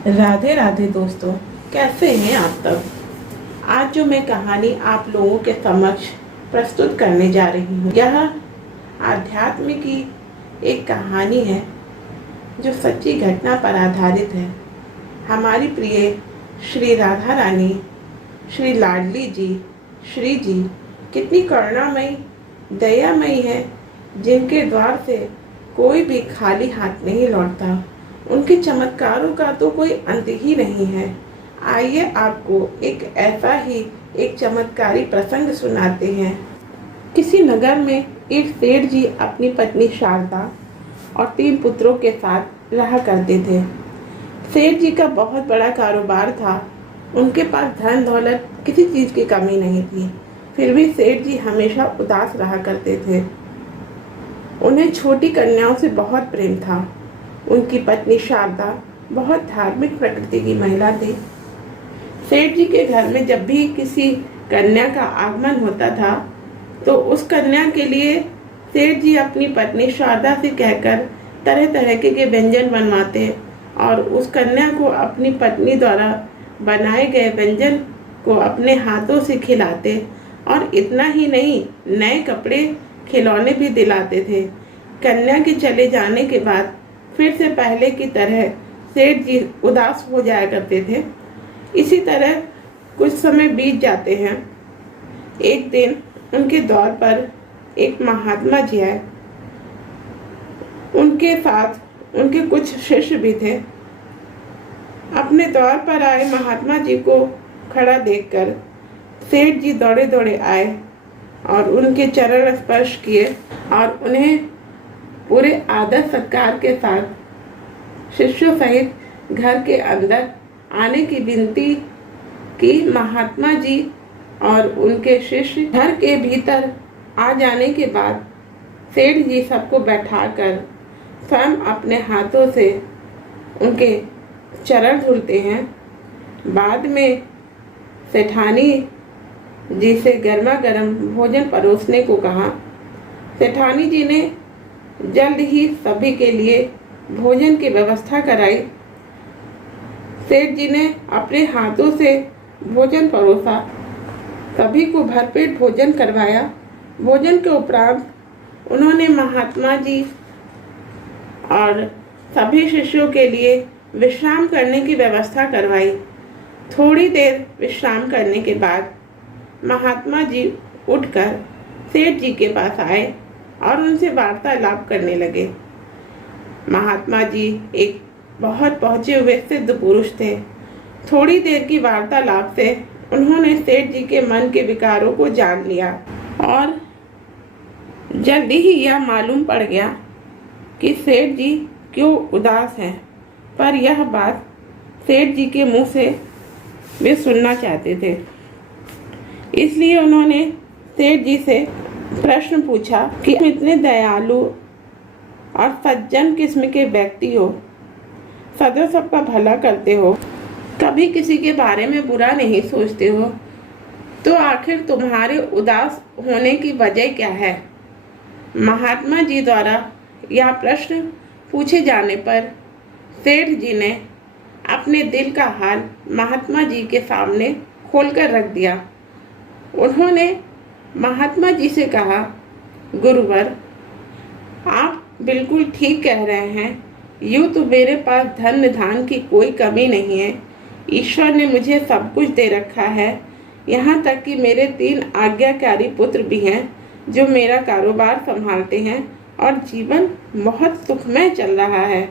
राधे राधे दोस्तों, कैसे हैं आप सब। आज जो मैं कहानी आप लोगों के समक्ष प्रस्तुत करने जा रही हूँ, यह आध्यात्म की एक कहानी है जो सच्ची घटना पर आधारित है। हमारी प्रिय श्री राधा रानी, श्री लाडली जी, श्री जी कितनी करुणामयी, दयामयी है, जिनके द्वार से कोई भी खाली हाथ नहीं लौटता। उनके चमत्कारों का तो कोई अंत ही नहीं है। आइए आपको एक ऐसा ही एक चमत्कारी प्रसंग सुनाते हैं। किसी नगर में एक सेठ जी अपनी पत्नी शारदा और 3 पुत्रों के साथ रहा करते थे। सेठ जी का बहुत बड़ा कारोबार था। उनके पास धन दौलत किसी चीज की कमी नहीं थी। फिर भी सेठ जी हमेशा उदास रहा करते थे। उन्हें छोटी कन्याओं से बहुत प्रेम था। उनकी पत्नी शारदा बहुत धार्मिक प्रकृति की महिला थी। सेठ जी के घर में जब भी किसी कन्या का आगमन होता था तो उस कन्या के लिए सेठ जी अपनी पत्नी शारदा से कहकर तरह तरह के व्यंजन बनवाते और उस कन्या को अपनी पत्नी द्वारा बनाए गए व्यंजन को अपने हाथों से खिलाते और इतना ही नहीं, नए कपड़े खिलौने भी दिलाते थे। कन्या के चले जाने के बाद फिर से पहले की तरह सेठ जी उदास हो जाया करते थे। इसी तरह कुछ समय बीत जाते हैं। एक दिन उनके दौर पर एक महात्मा जी आए। उनके साथ उनके कुछ शिष्य भी थे। अपने दौर पर आए महात्मा जी को खड़ा देखकर सेठ जी दौड़े दौड़े आए और उनके चरण स्पर्श किए और उन्हें पूरे आदर सत्कार के साथ शिष्यों सहित घर के अंदर आने की विनती की। महात्मा जी और उनके शिष्य घर के भीतर आ जाने के बाद सेठ जी सबको बैठाकर स्वयं अपने हाथों से उनके चरण धुलते हैं। बाद में सेठानी जी से गर्मा गर्म भोजन परोसने को कहा। सेठानी जी ने जल्द ही सभी के लिए भोजन की व्यवस्था कराई। सेठ जी ने अपने हाथों से भोजन परोसा, सभी को भरपेट भोजन करवाया। भोजन के उपरांत उन्होंने महात्मा जी और सभी शिष्यों के लिए विश्राम करने की व्यवस्था करवाई। थोड़ी देर विश्राम करने के बाद महात्मा जी उठकर सेठ जी के पास आए और उनसे वार्तालाप करने लगे। महात्मा जी एक बहुत पहुंचे हुए सिद्ध पुरुष थे। थोड़ी देर की वार्तालाप से उन्होंने सेठ जी के मन के विकारों को जान लिया और जल्दी ही यह मालूम पड़ गया कि सेठ जी क्यों उदास हैं। पर यह बात सेठ जी के मुंह से वे सुनना चाहते थे। इसलिए उन्होंने सेठ जी से प्रश्न पूछा कि तुम इतने दयालु और सज्जन किस्म के व्यक्ति हो, सदा सबका भला करते हो, कभी किसी के बारे में बुरा नहीं सोचते हो, तो आखिर तुम्हारे उदास होने की वजह क्या है। महात्मा जी द्वारा यह प्रश्न पूछे जाने पर सेठ जी ने अपने दिल का हाल महात्मा जी के सामने खोलकर रख दिया। उन्होंने महात्मा जी से कहा, गुरुवर, आप बिल्कुल ठीक कह रहे हैं। यूँ तो मेरे पास धन धान की कोई कमी नहीं है। ईश्वर ने मुझे सब कुछ दे रखा है। यहाँ तक कि मेरे 3 आज्ञाकारी पुत्र भी हैं जो मेरा कारोबार संभालते हैं और जीवन बहुत सुखमय चल रहा है।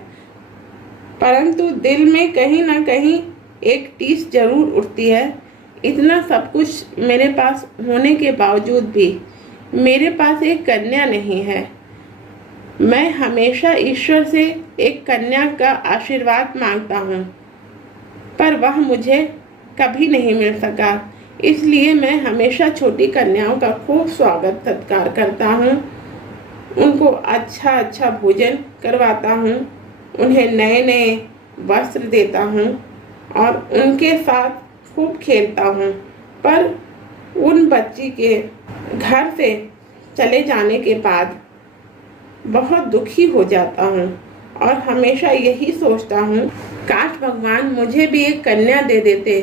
परंतु दिल में कहीं ना कहीं एक टीस जरूर उठती है। इतना सब कुछ मेरे पास होने के बावजूद भी मेरे पास एक कन्या नहीं है। मैं हमेशा ईश्वर से एक कन्या का आशीर्वाद मांगता हूँ, पर वह मुझे कभी नहीं मिल सका। इसलिए मैं हमेशा छोटी कन्याओं का खूब स्वागत सत्कार करता हूँ, उनको अच्छा अच्छा भोजन करवाता हूँ, उन्हें नए नए वस्त्र देता हूँ और उनके साथ खूब खेलता हूँ। पर उन बच्ची के घर से चले जाने के बाद बहुत दुखी हो जाता हूँ और हमेशा यही सोचता हूँ, काश भगवान मुझे भी एक कन्या दे देते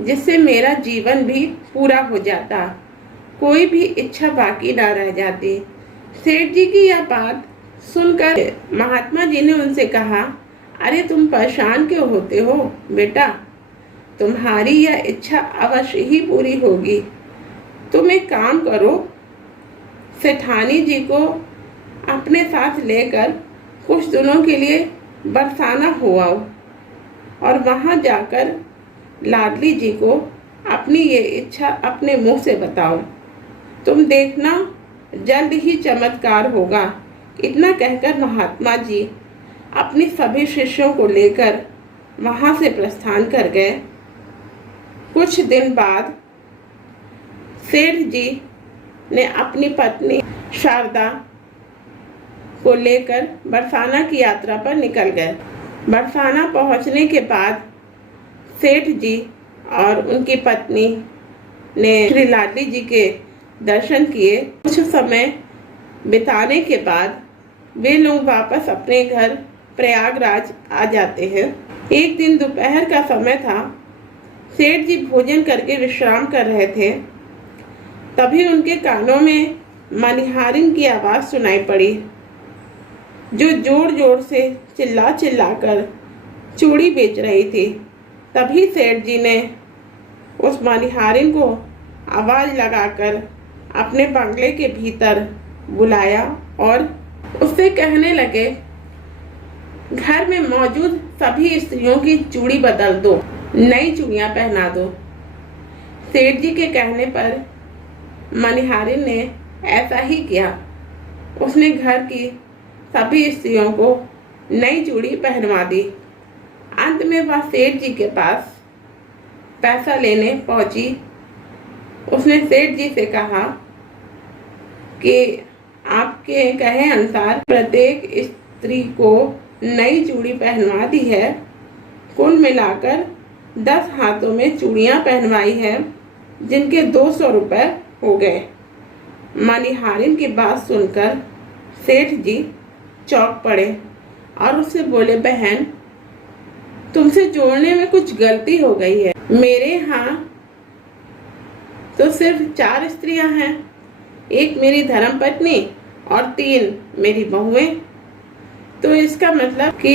जिससे मेरा जीवन भी पूरा हो जाता, कोई भी इच्छा बाकी ना रह जाती। सेठ जी की यह बात सुनकर महात्मा जी ने उनसे कहा, अरे तुम परेशान क्यों होते हो बेटा, तुम्हारी यह इच्छा अवश्य ही पूरी होगी। तुम एक काम करो, सेठानी जी को अपने साथ लेकर कुछ दिनों के लिए बरसाना हो आओ और वहां जाकर लाडली जी को अपनी ये इच्छा अपने मुंह से बताओ। तुम देखना जल्द ही चमत्कार होगा। इतना कहकर महात्मा जी अपनी सभी शिष्यों को लेकर वहां से प्रस्थान कर गए। कुछ दिन बाद सेठ जी ने अपनी पत्नी शारदा को लेकर बरसाना की यात्रा पर निकल गए। बरसाना पहुंचने के बाद सेठ जी और उनकी पत्नी ने श्री लाडली जी के दर्शन किए। कुछ समय बिताने के बाद वे लोग वापस अपने घर प्रयागराज आ जाते हैं। एक दिन दोपहर का समय था। सेठ जी भोजन करके विश्राम कर रहे थे। तभी उनके कानों में मनिहारिन की आवाज़ सुनाई पड़ी, जो जोर जोर से चिल्ला चिल्लाकर चूड़ी बेच रही थी। तभी सेठ जी ने उस मनिहारिन को आवाज़ लगाकर अपने बंगले के भीतर बुलाया और उससे कहने लगे, घर में मौजूद सभी स्त्रियों की चूड़ी बदल दो, नई चूड़ियां पहना दो। सेठ जी के कहने पर मनिहारिन ने ऐसा ही किया। उसने घर की सभी स्त्रियों को नई चूड़ी पहनवा दी। अंत में वह सेठ जी के पास पैसा लेने पहुंची। उसने सेठ जी से कहा कि आपके कहे अनुसार प्रत्येक स्त्री को नई चूड़ी पहनवा दी है। कुल मिलाकर 10 हाथों में चूड़ियां पहनवाई है, जिनके 200 रुपये हो गए। मनिहारिन की बात सुनकर सेठ जी चौंक पड़े और उससे बोले, बहन तुमसे जोड़ने में कुछ गलती हो गई है। मेरे यहाँ तो सिर्फ 4 स्त्रियां हैं, एक मेरी धर्मपत्नी और 3 मेरी बहुएं। तो इसका मतलब कि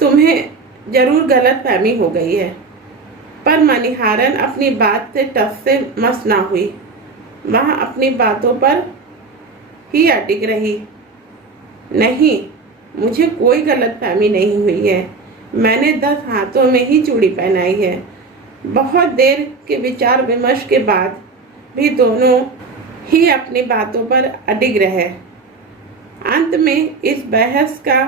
तुम्हें जरूर गलत फहमी हो गई है। पर मनिहारन अपनी बात से टस से मस ना हुई। वह अपनी बातों पर ही अटिक रही। नहीं, मुझे कोई गलत फहमी नहीं हुई है। मैंने 10 हाथों में ही चूड़ी पहनाई है। बहुत देर के विचार विमर्श के बाद भी दोनों ही अपनी बातों पर अडिग रहे। अंत में इस बहस का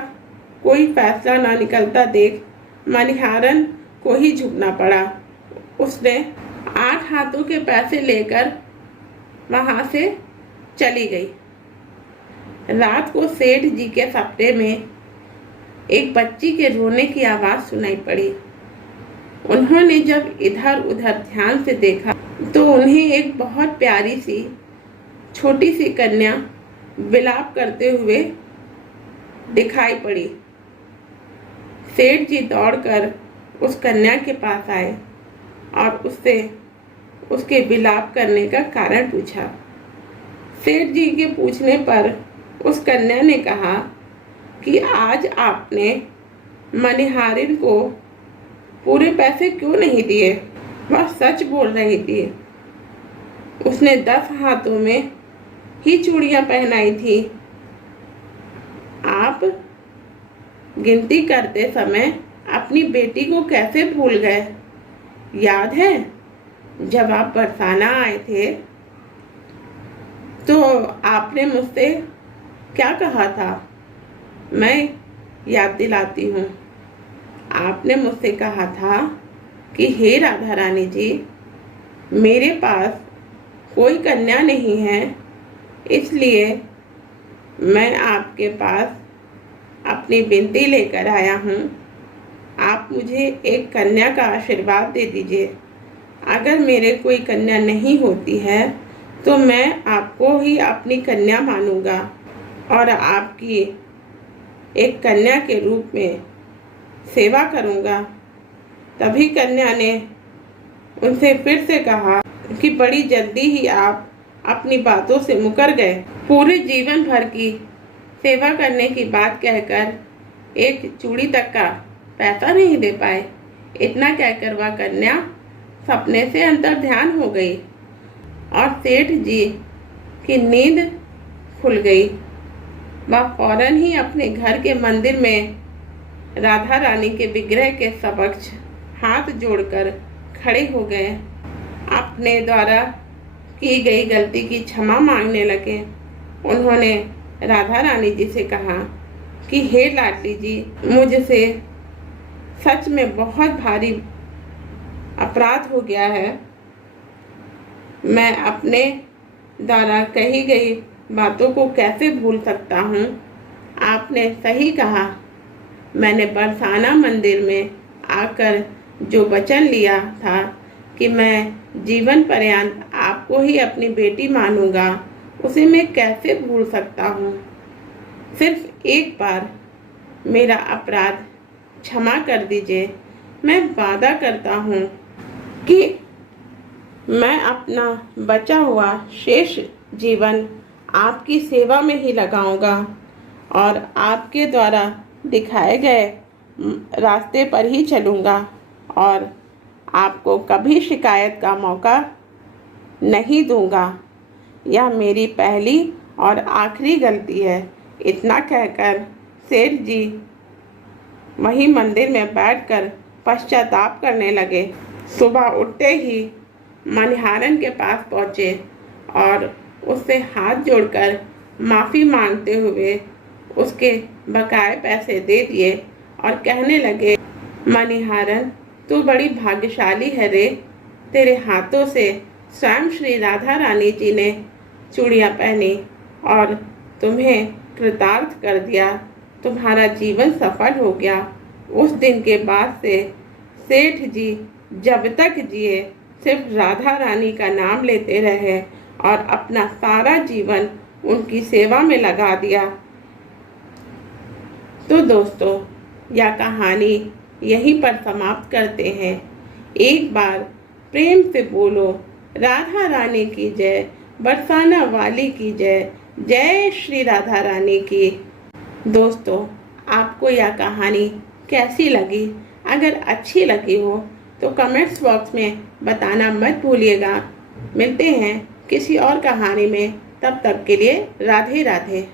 कोई फैसला ना निकलता देख मनिहारन को ही झुकना पड़ा। उसने 8 हाथों के पैसे लेकर वहां से चली गई। रात को सेठ जी के सपने में एक बच्ची के रोने की आवाज़ सुनाई पड़ी। उन्होंने जब इधर उधर ध्यान से देखा तो उन्हें एक बहुत प्यारी सी छोटी सी कन्या विलाप करते हुए दिखाई पड़ी। सेठ जी दौड़कर उस कन्या के पास आए और उससे उसके विलाप करने का कारण पूछा। सेठ जी के पूछने पर उस कन्या ने कहा कि आज आपने मनिहारिन को पूरे पैसे क्यों नहीं दिए। वह सच बोल रही थी। उसने 10 हाथों में ही चूड़ियां पहनाई थी। आप गिनती करते समय अपनी बेटी को कैसे भूल गए? याद है जब आप बरसाना आए थे तो आपने मुझसे क्या कहा था? मैं याद दिलाती हूँ। आपने मुझसे कहा था कि हे राधा रानी जी, मेरे पास कोई कन्या नहीं है, इसलिए मैं आपके पास अपनी विनती लेकर आया हूँ। आप मुझे एक कन्या का आशीर्वाद दे दीजिए। अगर मेरे कोई कन्या नहीं होती है तो मैं आपको ही अपनी कन्या मानूंगा और आपकी एक कन्या के रूप में सेवा करूँगा। तभी कन्या ने उनसे फिर से कहा कि बड़ी जल्दी ही आप अपनी बातों से मुकर गए। पूरे जीवन भर की सेवा करने की बात कहकर एक चूड़ी तक का पैसा नहीं दे पाए। इतना कहकर वह कन्या सपने से अंतर्ध्यान हो गई और सेठ जी की नींद खुल गई। वह फौरन ही अपने घर के मंदिर में राधा रानी के विग्रह के समक्ष हाथ जोड़कर खड़े हो गए। अपने द्वारा की गई गलती की क्षमा मांगने लगे। उन्होंने राधा रानी जी से कहा कि हे लाडली जी, मुझसे सच में बहुत भारी अपराध हो गया है। मैं अपने द्वारा कही गई बातों को कैसे भूल सकता हूँ। आपने सही कहा। मैंने बरसाना मंदिर में आकर जो वचन लिया था कि मैं जीवन पर्यंत आपको ही अपनी बेटी मानूंगा, उसे मैं कैसे भूल सकता हूँ। सिर्फ एक बार मेरा अपराध क्षमा कर दीजिए। मैं वादा करता हूँ कि मैं अपना बचा हुआ शेष जीवन आपकी सेवा में ही लगाऊंगा और आपके द्वारा दिखाए गए रास्ते पर ही चलूँगा और आपको कभी शिकायत का मौका नहीं दूंगा। यह मेरी पहली और आखिरी गलती है। इतना कहकर सेठ जी वहीं मंदिर में बैठकर पश्चाताप करने लगे। सुबह उठते ही मनिहारन के पास पहुँचे और उससे हाथ जोड़कर माफ़ी मांगते हुए उसके बकाए पैसे दे दिए और कहने लगे, मनिहारन, तू बड़ी भाग्यशाली है रे। तेरे हाथों से स्वयं श्री राधा रानी जी ने चूड़ियाँ पहनी और तुम्हें कृतार्थ कर दिया। तुम्हारा जीवन सफल हो गया। उस दिन के बाद से सेठ जी जब तक जिए सिर्फ राधा रानी का नाम लेते रहे और अपना सारा जीवन उनकी सेवा में लगा दिया। तो दोस्तों, यह कहानी यहीं पर समाप्त करते हैं। एक बार प्रेम से बोलो, राधा रानी की जय, बरसाना वाली की जय, जय श्री राधा रानी की। दोस्तों, आपको यह कहानी कैसी लगी? अगर अच्छी लगी हो तो कमेंट्स बॉक्स में बताना मत भूलिएगा। मिलते हैं किसी और कहानी में। तब तक के लिए राधे राधे।